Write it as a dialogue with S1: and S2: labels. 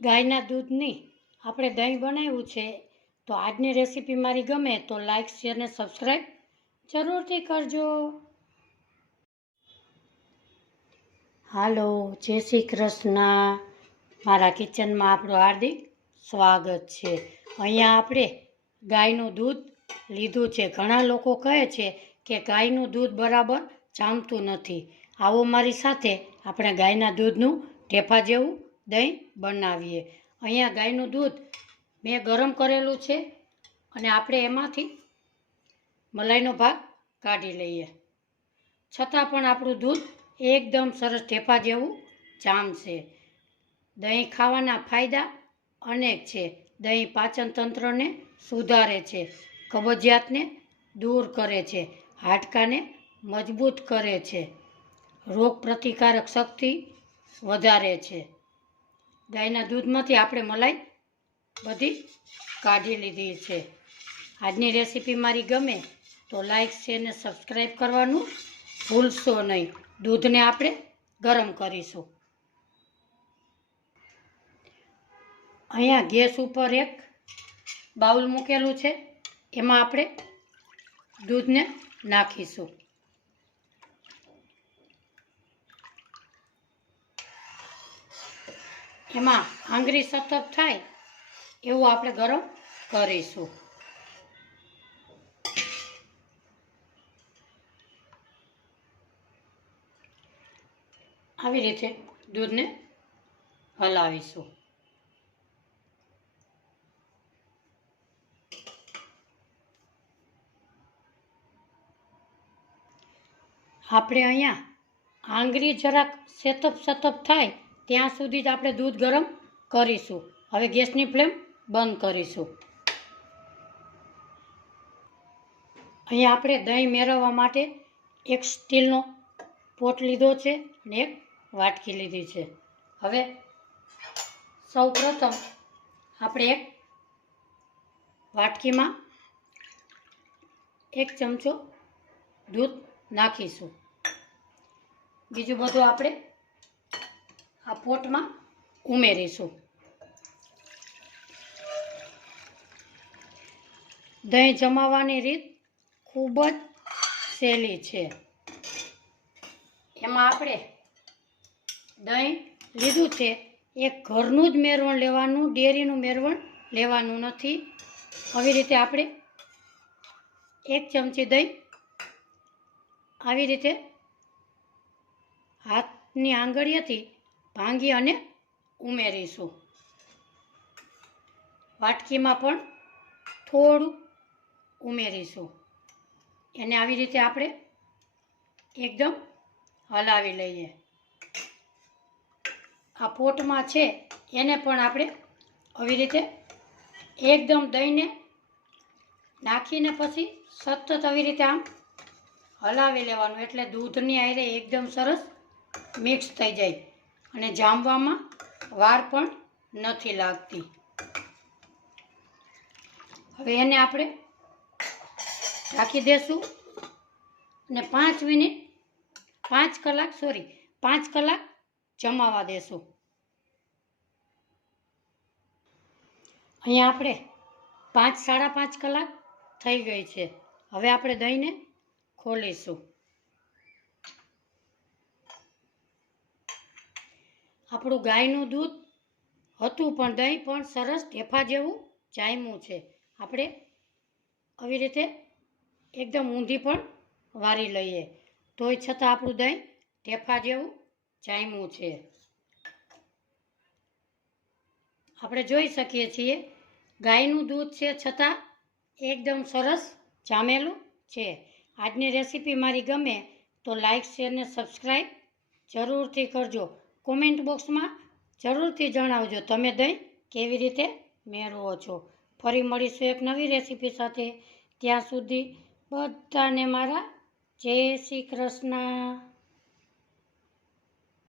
S1: ગાયના દૂધની આપણે દહીં બનાવ્યું છે, તો આજની રેસીપી મારી ગમે તો લાઇક શેર ને સબસ્ક્રાઈબ જરૂરથી કરજો. હાલો, જય શ્રી કૃષ્ણ. મારા કિચનમાં આપણું હાર્દિક સ્વાગત છે. અહીંયા આપણે ગાયનું દૂધ લીધું છે. ઘણા લોકો કહે છે કે ગાયનું દૂધ બરાબર જામતું નથી. આવો મારી સાથે આપણે ગાયના દૂધનું ઢેફા જેવું દહીં બનાવીએ. અહીંયા ગાયનું દૂધ મેં ગરમ કરેલું છે અને આપણે એમાંથી મલાઈનો ભાગ કાઢી લઈએ. છતાં પણ આપણું દૂધ એકદમ સરસ ઠેફા જેવું જામશે દહીં ખાવાના ફાયદા અનેક છે. દહીં પાચન તંત્રને સુધારે છે, કબજિયાતને દૂર કરે છે, હાડકાને મજબૂત કરે છે રોગ પ્રતિકારક શક્તિ વધારે છે. ગાયના દૂધમાંથી આપણે મલાઈ બધી કાઢી લીધી છે. આજની રેસીપી મારી ગમે તો લાઈક, શેર ને સબસ્ક્રાઈબ કરવાનું ભૂલશો નહીં. દૂધને આપણે ગરમ કરીશું. અહીંયા ગેસ ઉપર એક બાઉલ મૂકેલું છે. એમાં આપણે દૂધને નાખીશું. એમાં આંગળી સતત થાય, એવું આપણે ગરમ કરીશું. આવી રીતે દૂધને હલાવીશું. આપણે અહીંયા આંગળી જરાક સેતપ સતપ થાય ત્યાં સુધી જ આપણે દૂધ ગરમ કરીશું. હવે ગેસની ફ્લેમ બંધ કરીશું. અહીંયા આપણે દહીં મેળવવા માટે એક સ્ટીલનો પોટ લીધો છે અને એક વાટકી લીધી છે. હવે સૌ પ્રથમ આપણે એક વાટકીમાં એક ચમચો દૂધ નાખીશું. બીજું બધું આપણે આ પોટમાં ઉમેરીશું. દહીં જમાવવાની રીત ખૂબ જ સહેલી છે. એમાં આપણે દહીં લીધું છે. એ ઘરનું જ મેરવણ લેવાનું, ડેરીનું મેરવણ લેવાનું નથી. આવી રીતે આપણે એક ચમચી દહીં આવી રીતે હાથની આંગળીએથી ભાંગી અને ઉમેરીશું. વાટકીમાં પણ થોડું ઉમેરીશું. એને આવી રીતે આપણે એકદમ હલાવી લઈએ. આ પોટમાં છે, એને પણ આપણે આવી રીતે એકદમ દહીંને નાખીને પછી સતત આવી રીતે આમ હલાવી લેવાનું. એટલે દૂધની આયરે એકદમ સરસ મિક્સ થઈ જાય. અને જામવામાં વાર પણ નથી લાગતી. હવે એને આપણે રાખી દેશું અને પાંચ મિનિટ, પાંચ કલાક સોરી પાંચ કલાક જમાવા દેશું. અહીંયા આપણે પાંચ, સાડા પાંચ કલાક થઈ ગઈ છે. હવે આપણે દહીંને ખોલીશું. આપણું ગાયનું દૂધ હતું પણ દહીં પણ સરસ ઢેફા જેવું જામ્યું છે. આપણે આવી રીતે એકદમ ઊંધી પણ વારી લઈએ. તોય છતાં આપણું દહીં ઢેફા જેવું જામ્યું છે. આપણે જોઈ શકીએ છીએ ગાયનું દૂધ છે છતાં એકદમ સરસ જામેલું છે. આજની રેસીપી મારી ગમે તો લાઈક, શેર ને સબસ્ક્રાઈબ જરૂરથી કરજો. કોમેન્ટ બોક્સમાં જરૂરથી જણાવજો. તમે દહીં કેવી રીતે મેળવો છો? ફરી મળીશું એક નવી રેસીપી સાથે. ત્યાં સુધી બધાને મારા જય શ્રી કૃષ્ણ.